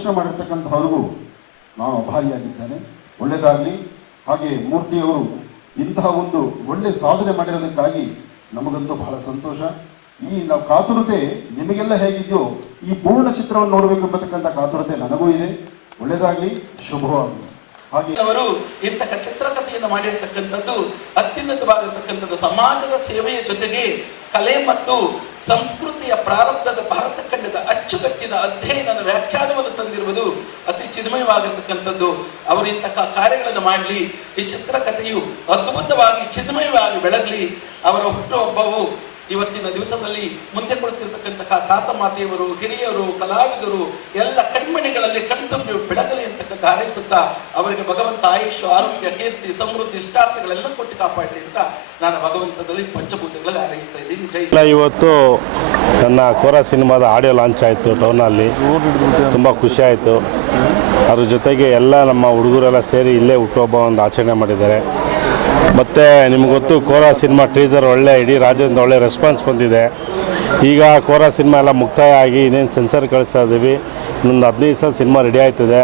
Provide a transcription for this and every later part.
ನಿರ್ದೇಶನ ಮಾಡಿರ್ತಕ್ಕಂಥವ್ರಿಗೂ ನಾನು ಆಭಾರಿಯಾಗಿದ್ದೇನೆ. ಒಳ್ಳೆಯದಾಗಲಿ. ಹಾಗೆ ಮೂರ್ತಿಯವರು ಇಂತಹ ಒಂದು ಒಳ್ಳೆ ಸಾಧನೆ ಮಾಡಿರೋದಕ್ಕಾಗಿ ನಮಗಂತೂ ಬಹಳ ಸಂತೋಷ. ಈ ನಾವು ಕಾತುರತೆ ನಿಮಗೆಲ್ಲ ಹೇಗಿದೆಯೋ ಈ ಪೂರ್ಣ ಚಿತ್ರವನ್ನು ನೋಡಬೇಕು ಎಂಬತಕ್ಕಂಥ ಕಾತುರತೆ ನನಗೂ ಇದೆ. ಒಳ್ಳೆಯದಾಗಲಿ, ಶುಭವಾಗಲಿ. ಹಾಗೆ ಅವರು ಇಂತಹ ಚಿತ್ರಕಥೆಯನ್ನು ಮಾಡಿರ್ತಕ್ಕಂಥದ್ದು ಅತ್ಯುನ್ನತವಾಗಿರ್ತಕ್ಕಂಥದ್ದು. ಸಮಾಜದ ಸೇವೆಯ ಜೊತೆಗೆ ಕಲೆ ಮತ್ತು ಸಂಸ್ಕೃತಿಯ ಪ್ರಾರಂಭದ ಭಾರತ ಖಂಡದ ಅಚ್ಚುಕಟ್ಟಿನ ಅಧ್ಯಯನದ ವ್ಯಾಖ್ಯಾನವನ್ನು ತಂದಿರುವುದು ಅತಿ ಚಿನ್ಮಯವಾಗಿರ್ತಕ್ಕಂಥದ್ದು. ಅವರು ಇಂತಹ ಕಾರ್ಯಗಳನ್ನು ಮಾಡಲಿ. ಈ ಚಿತ್ರಕಥೆಯು ಅದ್ಭುತವಾಗಿ ಚಿನ್ಮಯವಾಗಿ ಬೆಳಗಲಿ. ಅವರ ಹುಟ್ಟುಹಬ್ಬವು ಇವತ್ತಿನ ದಿವಸದಲ್ಲಿ ಮುಂದೆ ಕುಳಿತಿರ್ತಕ್ಕಂತಹ ತಾತ ಮಾತೆಯವರು, ಹಿರಿಯರು, ಕಲಾವಿದರು ಎಲ್ಲ ಕಣ್ಮಣಿಗಳಲ್ಲಿ ಕಣ್ತುಂಬಿ ಬೆಳಗಲಿ ಅಂತಕ್ಕಂಥ ಹಾರೈಸುತ್ತಾ ಅವರಿಗೆ ಭಗವಂತ ಆಯುಷ್, ಆರೋಗ್ಯ, ಕೀರ್ತಿ, ಸಮೃದ್ಧಿ, ಇಷ್ಟಾರ್ಥಗಳೆಲ್ಲ ಕೊಟ್ಟು ಕಾಪಾಡಲಿ ಅಂತ ನಾನು ಭಗವಂತನಲ್ಲಿ ಪಂಚಭೂತಗಳಲ್ಲಿ ಹಾರೈಸ್ತಾ ಇದ್ದೀನಿ. ಜೈ. ಇವತ್ತು ನನ್ನ ಕೋರಾ ಸಿನಿಮಾದ ಆಡಿಯೋ ಲಾಂಚ್ ಆಯಿತು ಟೌನಲ್ಲಿ. ತುಂಬ ಖುಷಿ ಆಯಿತು. ಅದ್ರ ಜೊತೆಗೆ ಎಲ್ಲ ನಮ್ಮ ಹುಡುಗರೆಲ್ಲ ಸೇರಿ ಇಲ್ಲೇ ಹುಟ್ಟುಹಬ್ಬ ಒಂದು ಆಚರಣೆ ಮಾಡಿದ್ದಾರೆ. ಮತ್ತು ನಿಮ್ಗೆ ಗೊತ್ತು, ಕೋರಾ ಸಿನಿಮಾ ಟೀಸರ್ ಒಳ್ಳೆ ಇಡೀ ರಾಜ್ಯದಿಂದ ಒಳ್ಳೆ ರೆಸ್ಪಾನ್ಸ್ ಬಂದಿದೆ. ಈಗ ಕೋರಾ ಸಿನಿಮಾ ಎಲ್ಲ ಮುಕ್ತಾಯ ಆಗಿ ಇನ್ನೇನು ಸೆನ್ಸರ್ ಕಳಿಸ್ತಾ ಇದ್ದೀವಿ. ಇನ್ನೊಂದು 15 ದಿವಸ ಸಿನಿಮಾ ರೆಡಿ ಆಯ್ತದೆ.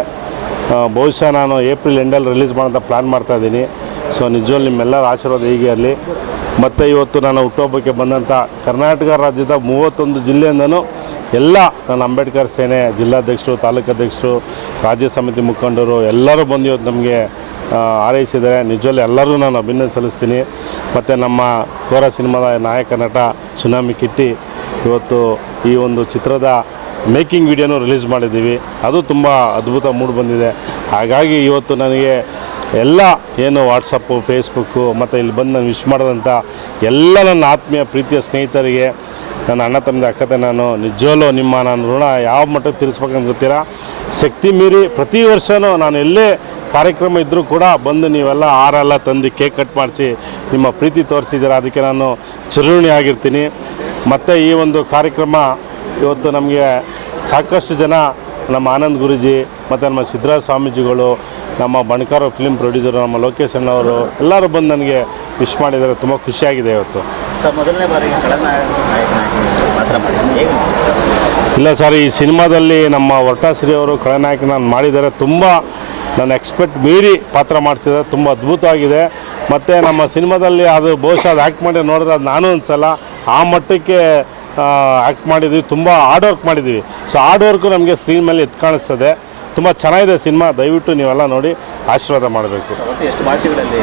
ಬಹುಶಃ ನಾನು ಏಪ್ರಿಲ್ ಎಂಡಲ್ಲಿ ರಿಲೀಸ್ ಮಾಡೋಂಥ ಪ್ಲ್ಯಾನ್ ಮಾಡ್ತಾಯಿದ್ದೀನಿ. ಸೊ ನಿಜವೂ ನಿಮ್ಮೆಲ್ಲರ ಆಶೀರ್ವಾದ ಹೀಗೆ ಇರಲಿ. ಮತ್ತು ಇವತ್ತು ನಾನು ಹುಟ್ಟುಹಬ್ಬಕ್ಕೆ ಬಂದಂಥ ಕರ್ನಾಟಕ ರಾಜ್ಯದ 31 ಜಿಲ್ಲೆಯಿಂದನೂ ಎಲ್ಲ ನನ್ನ ಅಂಬೇಡ್ಕರ್ ಸೇನೆ ಜಿಲ್ಲಾಧ್ಯಕ್ಷರು, ತಾಲೂಕಾಧ್ಯಕ್ಷರು, ರಾಜ್ಯ ಸಮಿತಿ ಮುಖಂಡರು ಎಲ್ಲರೂ ಬಂದು ಇವತ್ತು ನಮಗೆ ಹಾರೈಸಿದ್ದಾರೆ. ನಿಜವಲ್ಲೂ ಎಲ್ಲರಿಗೂ ನಾನು ಅಭಿನಂದನೆ ಸಲ್ಲಿಸ್ತೀನಿ. ಮತ್ತು ನಮ್ಮ ಕೋರಾ ಸಿನಿಮಾದ ನಾಯಕ ನಟ ಸುನಾಮಿ ಕಿಟ್ಟಿ ಇವತ್ತು ಈ ಒಂದು ಚಿತ್ರದ ಮೇಕಿಂಗ್ ವಿಡಿಯೋನೂ ರಿಲೀಸ್ ಮಾಡಿದ್ದೀವಿ. ಅದು ತುಂಬ ಅದ್ಭುತ ಮೂಡ್ ಬಂದಿದೆ. ಹಾಗಾಗಿ ಇವತ್ತು ನನಗೆ ಎಲ್ಲ ಏನು ವಾಟ್ಸಪ್ಪು, ಫೇಸ್ಬುಕ್ಕು ಮತ್ತು ಇಲ್ಲಿ ಬಂದು ನಾನು ವಿಶ್ ಮಾಡೋದಂಥ ಎಲ್ಲ ನನ್ನ ಆತ್ಮೀಯ ಪ್ರೀತಿಯ ಸ್ನೇಹಿತರಿಗೆ, ನನ್ನ ಅಣ್ಣ ತಮ್ಮದ ಅಕ್ಕತೆ, ನಾನು ನಿಜವಲ್ಲೂ ನಾನು ಋಣ ಯಾವ ಮಟ್ಟಕ್ಕೆ ತೀರಿಸ್ಬೇಕಂತ ಗೊತ್ತೀರಾ. ಶಕ್ತಿ ಮೀರಿ ಪ್ರತಿ ವರ್ಷವೂ ನಾನು ಎಲ್ಲೇ ಕಾರ್ಯಕ್ರಮ ಇದ್ದರೂ ಕೂಡ ಬಂದು ನೀವೆಲ್ಲ ಹಾರೆಲ್ಲ ತಂದು ಕೇಕ್ ಕಟ್ ಮಾಡಿಸಿ ನಿಮ್ಮ ಪ್ರೀತಿ ತೋರಿಸಿದ್ದೀರ. ಅದಕ್ಕೆ ನಾನು ಚಿರಋಣಿ ಆಗಿರ್ತೀನಿ. ಮತ್ತು ಈ ಒಂದು ಕಾರ್ಯಕ್ರಮ ಇವತ್ತು ನಮಗೆ ಸಾಕಷ್ಟು ಜನ, ನಮ್ಮ ಆನಂದ್ ಗುರೂಜಿ ಮತ್ತು ನಮ್ಮ ಸಿದ್ದರಾಜ ಸ್ವಾಮೀಜಿಗಳು, ನಮ್ಮ ಬಣಕಾರ ಫಿಲ್ಮ್ ಪ್ರೊಡ್ಯೂಸರು, ನಮ್ಮ ಲೋಕೇಶ್ ಅಣ್ಣವರು ಎಲ್ಲರೂ ಬಂದು ನನಗೆ ವಿಶ್ ಮಾಡಿದ್ದಾರೆ. ತುಂಬ ಖುಷಿಯಾಗಿದೆ ಇವತ್ತು. ಮೊದಲನೇ ಬಾರಿಗೆ ಇಲ್ಲ ಸರ್, ಈ ಸಿನಿಮಾದಲ್ಲಿ ನಮ್ಮ ವರ್ಟಾಶ್ರೀ ಅವರು ಖಳನಾಯಕ ನಾನು ಮಾಡಿದ್ದಾರೆ. ತುಂಬ ನಾನು ಎಕ್ಸ್ಪೆಕ್ಟ್ ಮೀರಿ ಪಾತ್ರ ಮಾಡಿಸಿದ್ದಾರೆ. ತುಂಬ ಅದ್ಭುತವಾಗಿದೆ. ಮತ್ತು ನಮ್ಮ ಸಿನಿಮಾದಲ್ಲಿ ಅದು ಬಹುಶಃ ಅದು ಆ್ಯಕ್ಟ್ ಮಾಡಿ ನೋಡಿದ್ರೆ ಅದು ನಾನು ಒಂದು ಸಲ ಆ ಮಟ್ಟಕ್ಕೆ ಆ್ಯಕ್ಟ್ ಮಾಡಿದ್ವಿ. ತುಂಬ ಹಾರ್ಡ್ ವರ್ಕ್ ಮಾಡಿದ್ದೀವಿ. ಸೊ ಹಾರ್ಡ್ ವರ್ಕು ನಮಗೆ ಸ್ಕ್ರೀನ್ ಮೇಲೆ ಎತ್ತು ಕಾಣಿಸ್ತದೆ. ತುಂಬ ಚೆನ್ನಾಗಿದೆ ಸಿನಿಮಾ. ದಯವಿಟ್ಟು ನೀವೆಲ್ಲ ನೋಡಿ ಆಶೀರ್ವಾದ ಮಾಡಬೇಕು. ಎಷ್ಟು ಭಾಷೆಗಳಲ್ಲಿ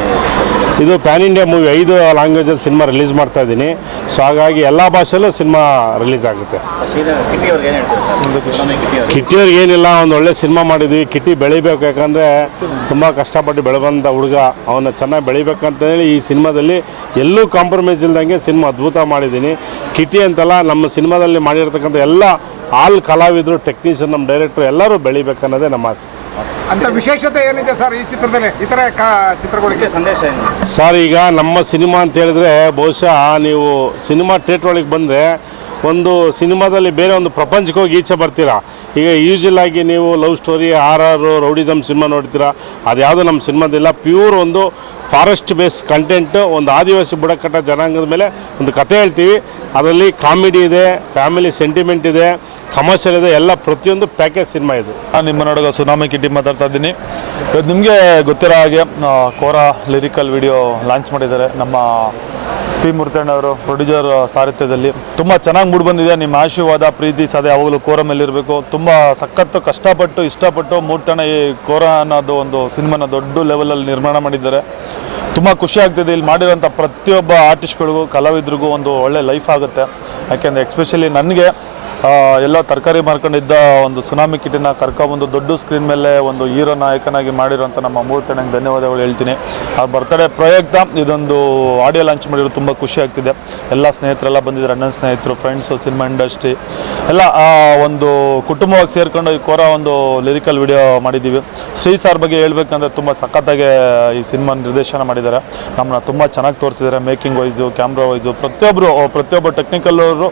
ಇದು ಪ್ಯಾನ್ ಇಂಡಿಯಾ ಮೂವಿ, 5 ಲ್ಯಾಂಗ್ವೇಜಲ್ಲಿ ಸಿನಿಮಾ ರಿಲೀಸ್ ಮಾಡ್ತಾ ಇದ್ದೀನಿ. ಸೊ ಹಾಗಾಗಿ ಎಲ್ಲ ಭಾಷೆಯಲ್ಲೂ ಸಿನಿಮಾ ರಿಲೀಸ್ ಆಗುತ್ತೆ. ಕಿಟ್ಟಿಯವ್ರಿಗೆ ಏನಿಲ್ಲ, ಒಂದು ಒಳ್ಳೆ ಸಿನಿಮಾ ಮಾಡಿದ್ವಿ. ಕಿಟ್ಟಿ ಬೆಳಿಬೇಕು, ಯಾಕಂದರೆ ತುಂಬ ಕಷ್ಟಪಟ್ಟು ಬೆಳೆಬಂದ ಹುಡುಗ. ಅವನ್ನ ಚೆನ್ನಾಗಿ ಬೆಳಿಬೇಕಂತೇಳಿ ಈ ಸಿನಿಮಾದಲ್ಲಿ ಎಲ್ಲೂ ಕಾಂಪ್ರಮೈಸ್ ಇಲ್ದಂಗೆ ಸಿನಿಮಾ ಅದ್ಭುತ ಮಾಡಿದ್ದೀನಿ. ಕಿಟ್ಟಿ ಅಂತಲ್ಲ, ನಮ್ಮ ಸಿನಿಮಾದಲ್ಲಿ ಮಾಡಿರ್ತಕ್ಕಂಥ ಎಲ್ಲ ಆಲ್ ಕಲಾವಿದರು, ಟೆಕ್ನಿಷಿಯನ್, ನಮ್ಮ ಡೈರೆಕ್ಟ್ರು ಎಲ್ಲರೂ ಬೆಳಿಬೇಕನ್ನೋದೇ ನಮ್ಮ ಆಸೆ. ಅಂತ ವಿಶೇಷತೆ ಏನಿದೆ ಸರ್ ಈ ಚಿತ್ರದಲ್ಲಿ, ಈ ಥರ ಚಿತ್ರಗಳಿಗೆ ಸಂದೇಶ ಏನು ಸರ್? ಈಗ ನಮ್ಮ ಸಿನಿಮಾ ಅಂತ ಹೇಳಿದ್ರೆ ಬಹುಶಃ ನೀವು ಸಿನಿಮಾ ಥಿಯೇಟ್ರ್ ಒಳಗೆ ಬಂದರೆ ಒಂದು ಸಿನಿಮಾದಲ್ಲಿ ಬೇರೆ ಒಂದು ಪ್ರಪಂಚಕ್ಕೆ ಹೋಗಿ ಈಚೆ ಬರ್ತೀರಾ. ಈಗ ಯೂಶಲ್ ಆಗಿ ನೀವು love story, or rowdyism cinema ನೋಡ್ತೀರಾ. ಅದು ಯಾವುದೂ ನಮ್ಮ ಸಿನಿಮಾದಿಲ್ಲ. ಪ್ಯೂರ್ ಒಂದು ಫಾರೆಸ್ಟ್ ಬೇಸ್ ಕಂಟೆಂಟು, ಒಂದು ಆದಿವಾಸಿ ಬುಡಕಟ್ಟ ಜನಾಂಗದ ಮೇಲೆ ಒಂದು ಕಥೆ ಹೇಳ್ತೀವಿ. ಅದರಲ್ಲಿ ಕಾಮಿಡಿ ಇದೆ, ಫ್ಯಾಮಿಲಿ ಸೆಂಟಿಮೆಂಟ್ ಇದೆ, ಕಮರ್ಷಿಯಲ್ ಇದೆ, ಎಲ್ಲ ಪ್ರತಿಯೊಂದು ಪ್ಯಾಕೇಜ್ ಸಿನಿಮಾ ಇದು. ನಾನು ನಿಮ್ಮ ನೋಡುಗ ಸುನಾಮಿ ಕಿಟ್ಟಿ ಮಾತಾಡ್ತಾ ಇದ್ದೀನಿ. ಇವತ್ತು ನಿಮಗೆ ಗೊತ್ತಿರೋ ಹಾಗೆ ಕೋರಾ ಲಿರಿಕಲ್ ವಿಡಿಯೋ ಲಾಂಚ್ ಮಾಡಿದ್ದಾರೆ ನಮ್ಮ ಪಿ ಮೂರ್ತಣ್ಣವರು ಪ್ರೊಡ್ಯೂಸರ್ ಸಾರಥ್ಯದಲ್ಲಿ. ತುಂಬ ಚೆನ್ನಾಗಿ ಮೂಡಿ ಬಂದಿದೆ. ನಿಮ್ಮ ಆಶೀರ್ವಾದ, ಪ್ರೀತಿ ಸದೆ ಯಾವಾಗಲೂ ಕೋರಾ ಮೇಲಿರಬೇಕು. ತುಂಬ ಸಖತ್ತು ಕಷ್ಟಪಟ್ಟು ಇಷ್ಟಪಟ್ಟು ಮೂರ್ತಣ್ಣ ಈ ಕೋರಾ ಅನ್ನೋದು ಒಂದು ಸಿನಿಮಾನ ದೊಡ್ಡ ಲೆವೆಲಲ್ಲಿ ನಿರ್ಮಾಣ ಮಾಡಿದ್ದಾರೆ. ತುಂಬ ಖುಷಿ ಆಗ್ತಿದೆ. ಇಲ್ಲಿ ಮಾಡಿರೋಂಥ ಪ್ರತಿಯೊಬ್ಬ ಆರ್ಟಿಸ್ಟ್ಗಳಿಗೂ, ಕಲಾವಿದರಿಗೂ ಒಂದು ಒಳ್ಳೆ ಲೈಫ್ ಆಗುತ್ತೆ. ಯಾಕೆಂದರೆ ಎಕ್ಸ್ಪೆಷಲಿ ನನಗೆ ಎಲ್ಲ ತರಕಾರಿ ಮಾರ್ಕೊಂಡಿದ್ದ ಒಂದು ಸುನಾಮಿ ಕಿಟ್ಟಿನ ಕರ್ಕೊಬಂದು ದೊಡ್ಡ ಸ್ಕ್ರೀನ್ ಮೇಲೆ ಒಂದು ಹೀರೋ ನಾಯಕನಾಗಿ ಮಾಡಿರೋಂಥ ನಮ್ಮ ಮೂರ್ತಣ್ಣಂಗೆ ಧನ್ಯವಾದಗಳು ಹೇಳ್ತೀನಿ. ಆ ಬರ್ತ್ಡೇ ಪ್ರಯುಕ್ತ ಇದೊಂದು ಆಡಿಯೋ ಲಾಂಚ್ ಮಾಡಿರೋ ತುಂಬ ಖುಷಿ ಆಗ್ತಿದೆ. ಎಲ್ಲ ಸ್ನೇಹಿತರೆಲ್ಲ ಬಂದಿದ್ದಾರೆ, ಅಣ್ಣನ ಸ್ನೇಹಿತರು, ಫ್ರೆಂಡ್ಸು, ಸಿನಿಮಾ ಇಂಡಸ್ಟ್ರಿ ಎಲ್ಲ ಒಂದು ಕುಟುಂಬವಾಗಿ ಸೇರಿಕೊಂಡು ಈ ಕೋರಾ ಒಂದು ಲಿರಿಕಲ್ ವಿಡಿಯೋ ಮಾಡಿದ್ದೀವಿ. ಶ್ರೀ ಸಾರ್ ಬಗ್ಗೆ ಹೇಳ್ಬೇಕಂದ್ರೆ ತುಂಬ ಸಖತ್ತಾಗಿ ಈ ಸಿನಿಮಾ ನಿರ್ದೇಶನ ಮಾಡಿದ್ದಾರೆ. ನಮ್ಮನ್ನ ತುಂಬ ಚೆನ್ನಾಗಿ ತೋರಿಸಿದ್ದಾರೆ. ಮೇಕಿಂಗ್ ವೈಸು, ಕ್ಯಾಮ್ರಾ ವೈಸು, ಪ್ರತಿಯೊಬ್ಬ ಟೆಕ್ನಿಕಲ್ ಅವರು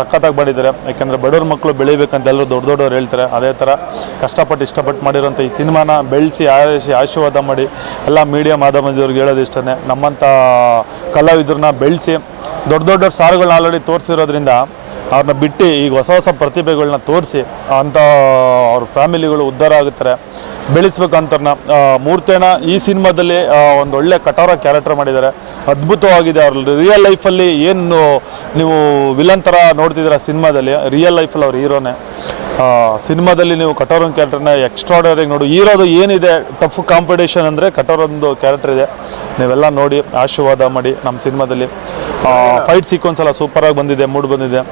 ಸಖತ್ತಾಗಿ ಮಾಡಿದ್ದಾರೆ. ಯಾಕೆಂದರೆ ಬಡವ್ರ ಮಕ್ಕಳು ಬೆಳಿಬೇಕಂತ ಎಲ್ಲರೂ ದೊಡ್ಡವ್ರು ಹೇಳ್ತಾರೆ. ಅದೇ ಥರ ಕಷ್ಟಪಟ್ಟು ಇಷ್ಟಪಟ್ಟು ಮಾಡಿರೋಂಥ ಈ ಸಿನಿಮಾನ ಬೆಳೆಸಿ ಆಶೀರ್ವಾದ ಮಾಡಿ ಎಲ್ಲ ಮೀಡಿಯಾ ಮಾಧ್ಯಮದವ್ರಿಗೆ ಹೇಳೋದು ಇಷ್ಟೇ. ನಮ್ಮಂಥ ಕಲಾವಿದ್ರನ್ನ ಬೆಳೆಸಿ ದೊಡ್ಡ ಸ್ಟಾರ್ಗಳನ್ನ ಆಲ್ರೆಡಿ ತೋರಿಸಿರೋದ್ರಿಂದ ಅವ್ರನ್ನ ಬಿಟ್ಟು ಈಗ ಹೊಸ ಹೊಸ ಪ್ರತಿಭೆಗಳನ್ನ ತೋರಿಸಿ ಅಂಥ ಅವ್ರ ಫ್ಯಾಮಿಲಿಗಳು ಉದ್ಧಾರ ಆಗುತ್ತಾರೆ, ಬೆಳೆಸ್ಬೇಕಂತ ಮೂರ್ತಿಯನ್ನ ಈ ಸಿನಿಮಾದಲ್ಲಿ ಒಂದು ಒಳ್ಳೆ ಕಠೋರ ಕ್ಯಾರೆಕ್ಟರ್ ಮಾಡಿದ್ದಾರೆ, ಅದ್ಭುತವಾಗಿದೆ. ಅವ್ರ ರಿಯಲ್ ಲೈಫಲ್ಲಿ ಏನು ನೀವು ವಿಲನ್ ಥರ ನೋಡ್ತಿದ್ದೀರ ಸಿನಿಮಾದಲ್ಲಿ, ರಿಯಲ್ ಲೈಫಲ್ಲಿ ಅವ್ರ ಹೀರೋನೇ. ಸಿನಿಮಾದಲ್ಲಿ ನೀವು ಕಠೋರನ್ ಕ್ಯಾರೆಕ್ಟರ್ನ ಎಕ್ಸ್ಟ್ರಾಡನರಿ ನೋಡಿ. ಹೀರೋದು ಏನಿದೆ ಟಫ್ ಕಾಂಪಿಟೇಷನ್ ಅಂದರೆ ಕಠೋರೊಂದು ಕ್ಯಾರೆಕ್ಟರ್ ಇದೆ. ನೀವೆಲ್ಲ ನೋಡಿ ಆಶೀರ್ವಾದ ಮಾಡಿ. ನಮ್ಮ ಸಿನಿಮಾದಲ್ಲಿ ಫೈಟ್ ಸೀಕ್ವೆನ್ಸ್ ಎಲ್ಲ ಸೂಪರಾಗಿ ಬಂದಿದೆ, ಮೂಡ್ ಬಂದಿದೆ.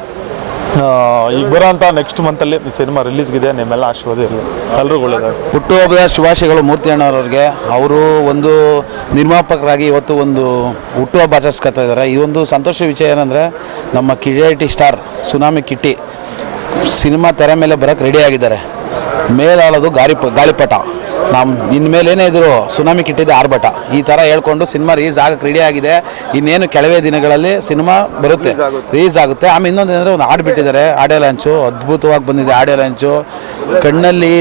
ಈಗ ಬರೋಂಥ ನೆಕ್ಸ್ಟ್ ಮಂತಲ್ಲಿ ಸಿನಿಮಾ ರಿಲೀಸ್ಗಿದೆ. ನಿಮ್ಮೆಲ್ಲ ಆಶೀರ್ವಾದ ಇರಲಿ, ಎಲ್ರಿಗೂ ಒಳ್ಳೆಯದಾಗ. ಹುಟ್ಟುಹಬ್ಬದ ಶುಭಾಶಯಗಳು ಮೂರ್ತಿ ಅಣ್ಣವ್ರಿಗೆ. ಅವರು ಒಂದು ನಿರ್ಮಾಪಕರಾಗಿ ಇವತ್ತು ಒಂದು ಹುಟ್ಟುಹಬ್ಬ ಆಚರಿಸ್ಕೊತಾ ಇದ್ದಾರೆ. ಈ ಒಂದು ಸಂತೋಷ ವಿಷಯ ಏನಂದರೆ, ನಮ್ಮ ಕಿರಿಯಾಟಿ ಸ್ಟಾರ್ ಸುನಾಮಿ ಕಿಟ್ಟಿ ಸಿನಿಮಾ ತೆರೆ ಮೇಲೆ ಬರೋಕ್ಕೆ ರೆಡಿ ಆಗಿದ್ದಾರೆ. ಮೇಲಾಳೋದು ಗಾಳಿಪಟ, ಇನ್ಮೇಲೆ ಏನೇ ಇದ್ರು ಸುನಾಮಿ ಕಿಟ್ಟಿದ್ದು ಆರ್ಭಟ, ಈ ಥರ ಹೇಳ್ಕೊಂಡು ಸಿನಿಮಾ ರಿಲೀಸ್ ಆಗಕ್ಕೆ ರೆಡಿ ಆಗಿದೆ. ಇನ್ನೇನು ಕೆಲವೇ ದಿನಗಳಲ್ಲಿ ಸಿನಿಮಾ ಬರುತ್ತೆ, ರಿಲೀಸ್ ಆಗುತ್ತೆ. ಆಮೇಲೆ ಇನ್ನೊಂದು ಏನಂದರೆ ಒಂದು ಹಾಡು ಬಿಟ್ಟಿದ್ದಾರೆ, ಆಡಿಯೋ ಲಾಂಚು ಅದ್ಭುತವಾಗಿ ಬಂದಿದೆ. ಆಡಿಯೋ ಲಾಂಚು ಕಣ್ಣಲ್ಲಿ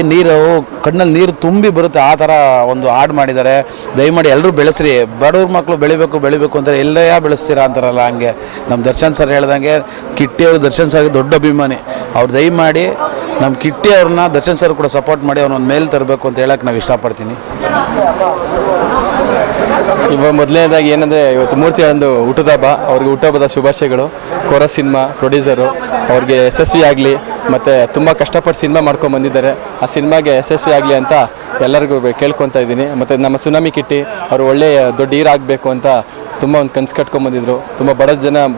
ನೀರು ತುಂಬಿ ಬರುತ್ತೆ, ಆ ಥರ ಒಂದು ಹಾಡು ಮಾಡಿದ್ದಾರೆ. ದಯಮಾಡಿ ಎಲ್ಲರೂ ಬೆಳೆಸ್ರಿ. ಬಡವ್ರ ಮಕ್ಕಳು ಬೆಳಿಬೇಕು ಅಂತಾರೆ, ಎಲ್ಲೇ ಬೆಳೆಸ್ತೀರಾ ಅಂತಾರಲ್ಲ, ಹಂಗೆ ನಮ್ಮ ದರ್ಶನ್ ಸರ್ ಹೇಳ್ದಂಗೆ ಕಿಟ್ಟಿ ಅವರು ದರ್ಶನ್ ಸರ್ಗೆ ದೊಡ್ಡ ಅಭಿಮಾನಿ. ಅವ್ರು ದಯಮಾಡಿ ನಮ್ಮ ಕಿಟ್ಟಿ ಅವ್ರನ್ನ ದರ್ಶನ್ ಸರ್ ಕೂಡ ಸಪೋರ್ಟ್ ಮಾಡಿ ಅವ್ರನ್ನ ಮೇಲೆ ತರಬೇಕು ಅಂತ ಹೇಳಕ್ಕೆ ನಾವು ಇಷ್ಟಪಡ್ತೀನಿ. ಇವಾಗ ಮೊದಲನೇದಾಗಿ ಏನಂದರೆ, ಇವತ್ತು ಮೂರ್ತಿ ಒಂದು ಹುಟ್ಟದ ಹಬ್ಬ, ಅವ್ರಿಗೆ ಹುಟ್ಟುಹಬ್ಬದ ಶುಭಾಶಯಗಳು. ಕೋರ ಸಿನಿಮಾ ಪ್ರೊಡ್ಯೂಸರು ಅವ್ರಿಗೆ ಯಶಸ್ವಿ ಆಗಲಿ, ಮತ್ತು ತುಂಬ ಕಷ್ಟಪಟ್ಟು ಸಿನಿಮಾ ಮಾಡ್ಕೊಂಡು ಬಂದಿದ್ದಾರೆ. ಆ ಸಿನಿಮಾಗೆ ಯಶಸ್ವಿ ಆಗಲಿ ಅಂತ ಎಲ್ಲರಿಗೂ ಕೇಳ್ಕೊತಾ ಇದ್ದೀನಿ. ಮತ್ತು ನಮ್ಮ ಸುನಾಮಿ ಕಿಟ್ಟಿ ಅವರು ಒಳ್ಳೆಯ ದೊಡ್ಡ ಹೀರೋ ಆಗಬೇಕು ಅಂತ ತುಂಬ ಒಂದು ಕನಸು ಕಟ್ಕೊಂಡ್ಬಂದಿದ್ರು. ತುಂಬ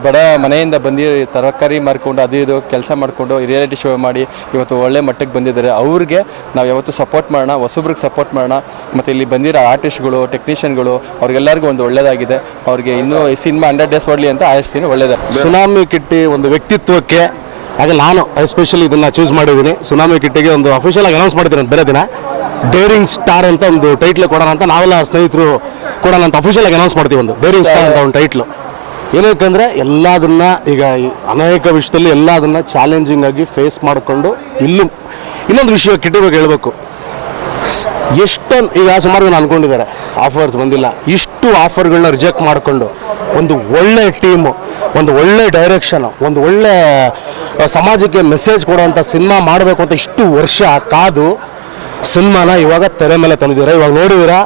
ಬಡ ಮನೆಯಿಂದ ಬಂದು ತರಕಾರಿ ಮಾರ್ಕೊಂಡು ಅದು ಇದು ಕೆಲಸ ಮಾಡಿಕೊಂಡು ರಿಯಾಲಿಟಿ ಶೋ ಮಾಡಿ ಇವತ್ತು ಒಳ್ಳೆ ಮಟ್ಟಕ್ಕೆ ಬಂದಿದ್ದಾರೆ. ಅವ್ರಿಗೆ ನಾವು ಯಾವತ್ತೂ ಸಪೋರ್ಟ್ ಮಾಡೋಣ, ಹೊಸಬ್ರಿಗೆ ಸಪೋರ್ಟ್ ಮಾಡೋಣ. ಮತ್ತು ಇಲ್ಲಿ ಬಂದಿರೋ ಆರ್ಟಿಸ್ಟ್ಗಳು, ಟೆಕ್ನಿಷಿಯನ್ಗಳು ಅವ್ರಿಗೆಲ್ಲರಿಗೂ ಒಂದು ಒಳ್ಳೆಯದಾಗಿದೆ. ಅವ್ರಿಗೆ ಇನ್ನೂ ಈ ಸಿನಿಮಾ 100 ಡೇಸ್ ಓಡಲಿ ಅಂತ ಆಶಿಸ್ತೀನಿ. ಒಳ್ಳೆಯದಾಗಿದೆ. ಸುನಾಮಿ ಕಿಟ್ಟಿ ಒಂದು ವ್ಯಕ್ತಿತ್ವಕ್ಕೆ ಆಗ ನಾನು ಎಸ್ಪೆಷಲಿ ಇದನ್ನು ಚೂಸ್ ಮಾಡಿದ್ದೀನಿ. ಸುನಾಮಿ ಕಿಟ್ಟಿಗೆ ಒಂದು ಅಫಿಷಿಯಲ್ ಆಗಿ ಅನೌನ್ಸ್ ಮಾಡಿದ್ದೀನಿ ಬೇರೆ ದಿನ. ಡೇರಿಂಗ್ ಸ್ಟಾರ್ ಅಂತ ಒಂದು ಟೈಟ್ಲ್ ಕೊಡೋಣ ಅಂತ ನಾವೆಲ್ಲ ಸ್ನೇಹಿತರು ಕೊಡೋಣ ಅಂತ ಅಫಿಷಿಯಲ್ ಆಗಿ ಅನೌನ್ಸ್ ಮಾಡ್ತೀವಿ. ಒಂದು ಡೇರಿಂಗ್ ಸ್ಟಾರ್ ಅಂತ ಒಂದು ಟೈಟ್ಲು. ಏನಕ್ಕಂದರೆ ಎಲ್ಲದನ್ನ ಈಗ ಅನೇಕ ವಿಷಯದಲ್ಲಿ ಎಲ್ಲದನ್ನ ಚಾಲೆಂಜಿಂಗ್ ಆಗಿ ಫೇಸ್ ಮಾಡಿಕೊಂಡು ಇನ್ನೊಂದು ವಿಷಯ ಕಿಟ್ಟಿ ಬಗ್ಗೆ ಹೇಳಬೇಕು. ಎಷ್ಟೊಂದು ಈಗ ಸುಮಾರು ಜನ ಅಂದ್ಕೊಂಡಿದ್ದಾರೆ ಆಫರ್ಸ್ ಬಂದಿಲ್ಲ, ಇಷ್ಟು ಆಫರ್ಗಳನ್ನ ರಿಜೆಕ್ಟ್ ಮಾಡಿಕೊಂಡು ಒಂದು ಒಳ್ಳೆ ಟೀಮು, ಒಂದು ಒಳ್ಳೆ ಡೈರೆಕ್ಷನು, ಒಂದು ಒಳ್ಳೆ ಸಮಾಜಕ್ಕೆ ಮೆಸೇಜ್ ಕೊಡುವಂಥ ಸಿನಿಮಾ ಮಾಡಬೇಕು ಅಂತ ಇಷ್ಟು ವರ್ಷ ಕಾದು ಸಿನಿಮಾನ ಇವಾಗ ತೆರೆ ಮೇಲೆ ತಂದಿದ್ದೀರಾ. ಇವಾಗ ನೋಡಿದ್ದೀರಾ,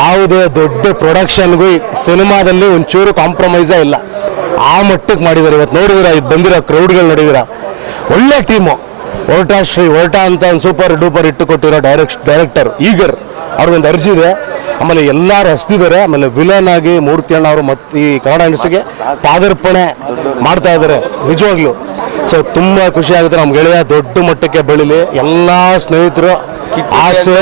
ಯಾವುದೇ ದೊಡ್ಡ ಪ್ರೊಡಕ್ಷನ್ಗೂ ಸಿನಿಮಾದಲ್ಲಿ ಒಂಚೂರು ಕಾಂಪ್ರಮೈಸೇ ಇಲ್ಲ, ಆ ಮಟ್ಟಕ್ಕೆ ಮಾಡಿದ್ದಾರೆ. ಇವತ್ತು ನೋಡಿದ್ದೀರಾ, ಇದು ಬಂದಿರೋ ಕ್ರೌಡ್ಗಳು ನೋಡಿದ್ದೀರಾ, ಒಳ್ಳೆ ಟೀಮು. ಓರ್ಟಾ ಅಂತ ಒಂದು ಸೂಪರ್ ಡೂಪರ್ ಇಟ್ಟು ಕೊಟ್ಟಿರೋ ಡೈರೆಕ್ಟರ್ ಈಗರ್ ಅವ್ರಿಗೊಂದು ಅರ್ಜಿ ಇದೆ. ಆಮೇಲೆ ಎಲ್ಲರೂ ಹಸ್ತಿದ್ದಾರೆ. ಆಮೇಲೆ ವಿಲನ್ ಆಗಿ ಮೂರ್ತಿ ಅಣ್ಣ ಅವರು ಮತ್ತು ಈ ಕನ್ನಡ ಇಂಡಸ್ಟ್ರಿಗೆ ಪಾದಾರ್ಪಣೆ ಮಾಡ್ತಾ ಇದ್ದಾರೆ ನಿಜವಾಗ್ಲೂ. ಸೊ ತುಂಬ ಖುಷಿ ಆಗುತ್ತೆ. ನಮ್ಮ ಗೆಳೆಯ ದೊಡ್ಡ ಮಟ್ಟಕ್ಕೆ ಬೆಳೀಲಿ. ಎಲ್ಲ ಸ್ನೇಹಿತರು ಆಸೆ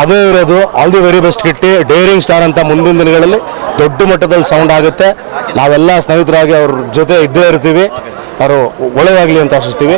ಅದೇ ಇರೋದು. All the very best Kitty. Daring star ಅಂತ ಮುಂದಿನ ದಿನಗಳಲ್ಲಿ ದೊಡ್ಡ ಮಟ್ಟದಲ್ಲಿ ಸೌಂಡ್ ಆಗುತ್ತೆ. ನಾವೆಲ್ಲ ಸ್ನೇಹಿತರಾಗಿ ಅವ್ರ ಜೊತೆ ಇದ್ದೇ ಇರ್ತೀವಿ. ಅವರು ಒಳ್ಳೆಯದಾಗಲಿ ಅಂತ ಆಶಿಸ್ತೀವಿ.